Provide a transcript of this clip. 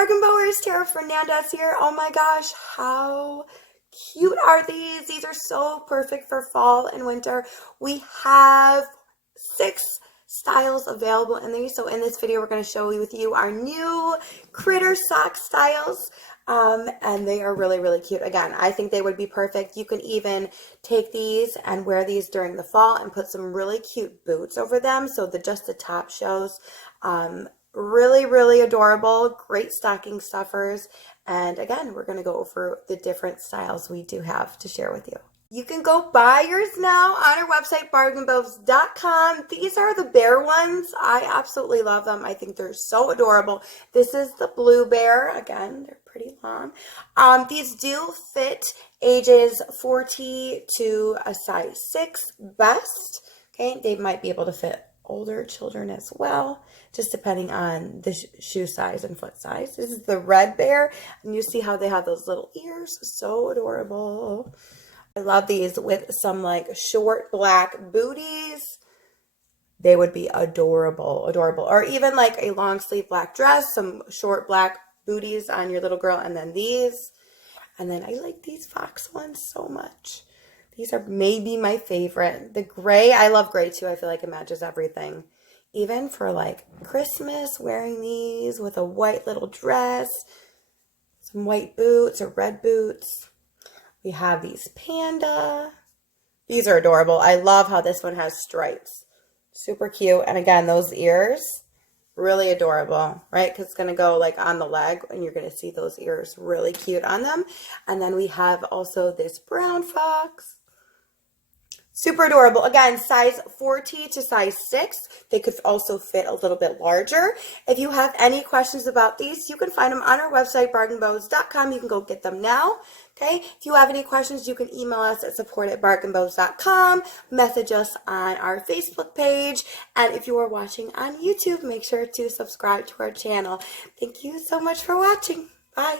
Bargain Bowers, Tara Fernandez here. Oh my gosh, how cute are these? These are so perfect for fall and winter. We have 6 styles available in these. So in this video, we're going to show you with you our new critter sock styles. And they are really, really cute. Again, I think they would be perfect. You can even take these and wear these during the fall and put some really cute boots over them. So just the top shows. Really, really adorable. Great stocking stuffers. And again, we're going to go over the different styles we do have to share with you. You can go buy yours now on our website, bargainbows.com. These are the bear ones. I absolutely love them. I think they're so adorable. This is the blue bear. Again, they're pretty long. These do fit ages 40 to a size 6 best. Okay, they might be able to fit older children as well, just depending on the shoe size and foot size. This is the red bear, and you see how they have those little ears. So adorable. I love these with some like short black booties. They would be adorable, adorable. Or even like a long sleeve black dress, some short black booties on your little girl, and then these. And then I like these fox ones so much. These are maybe my favorite. The gray, I love gray too. I feel like it matches everything. Even for like Christmas, wearing these with a white little dress, some white boots or red boots. We have these Panda. These are adorable. I love how this one has stripes. Super cute. And again, those ears, really adorable, right? Because it's going to go like on the leg and you're going to see those ears really cute on them. And then we have also this brown fox. Super adorable. Again, size 40 to size 6. They could also fit a little bit larger. If you have any questions about these, you can find them on our website, bargainbows.com. You can go get them now. Okay. If you have any questions, you can email us at support@bargainbows.com. Message us on our Facebook page. And if you are watching on YouTube, make sure to subscribe to our channel. Thank you so much for watching. Bye.